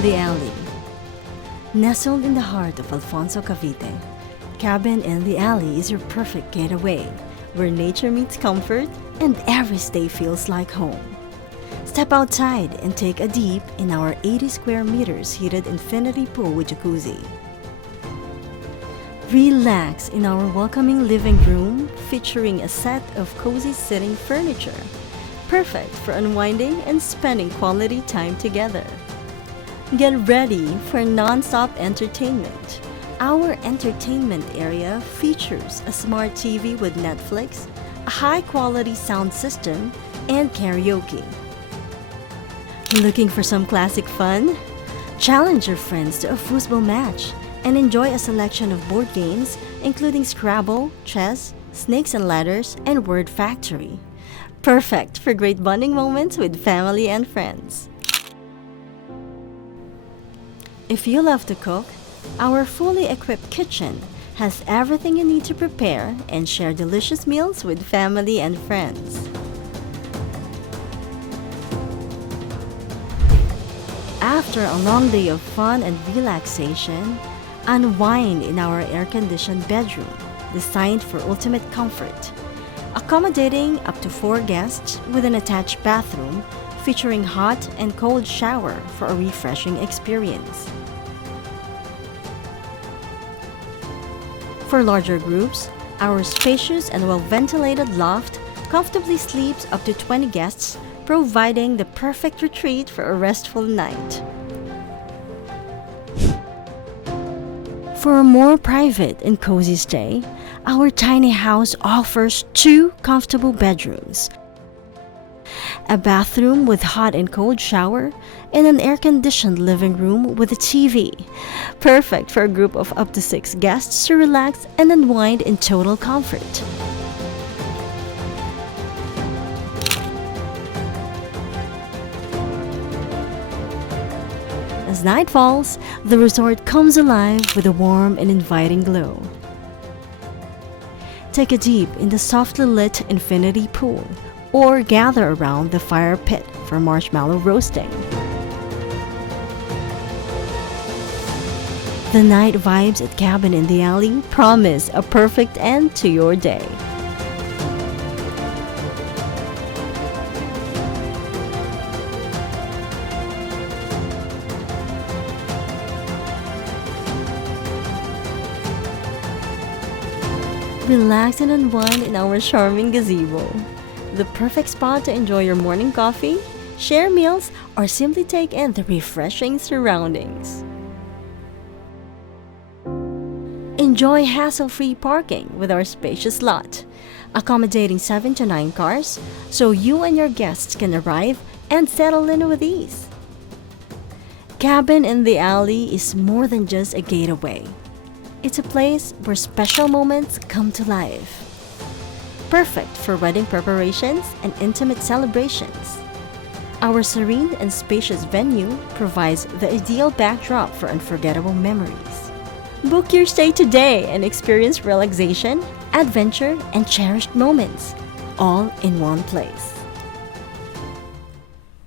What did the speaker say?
in the Alley. Nestled in the heart of Alfonso, Cavite, Cabin in the Alley is your perfect getaway, where nature meets comfort and every stay feels like home. Step outside and take a dip in our 80 square meters heated infinity pool with jacuzzi. Relax in our welcoming living room featuring a set of cozy sitting furniture, perfect for unwinding and spending quality time together. Get ready for nonstop entertainment. Our entertainment area features a smart TV with Netflix, a high-quality sound system, and karaoke. Looking for some classic fun? Challenge your friends to a foosball match and enjoy a selection of board games including Scrabble, chess, snakes and ladders, and Word Factory. Perfect for great bonding moments with family and friends. If you love to cook, our fully equipped kitchen has everything you need to prepare and share delicious meals with family and friends. After a long day of fun and relaxation, unwind in our air-conditioned bedroom, designed for ultimate comfort, accommodating up to 4 guests with an attached bathroom featuring hot and cold shower for a refreshing experience. For larger groups, our spacious and well-ventilated loft comfortably sleeps up to 20 guests, providing the perfect retreat for a restful night. For a more private and cozy stay, our tiny house offers 2 comfortable bedrooms, a bathroom with hot and cold shower, and an air-conditioned living room with a TV. Perfect for a group of up to 6 guests to relax and unwind in total comfort. As night falls, the resort comes alive with a warm and inviting glow. Take a dip in the softly lit infinity pool or gather around the fire pit for marshmallow roasting. The night vibes at Cabin in the Alley promise a perfect end to your day. Relax and unwind in our charming gazebo, the perfect spot to enjoy your morning coffee, share meals, or simply take in the refreshing surroundings. Enjoy hassle-free parking with our spacious lot, accommodating 7 to 9 cars so you and your guests can arrive and settle in with ease. Cabin in the Alley is more than just a getaway. It's a place where special moments come to life. Perfect for wedding preparations and intimate celebrations. Our serene and spacious venue provides the ideal backdrop for unforgettable memories. Book your stay today and experience relaxation, adventure, and cherished moments, all in one place.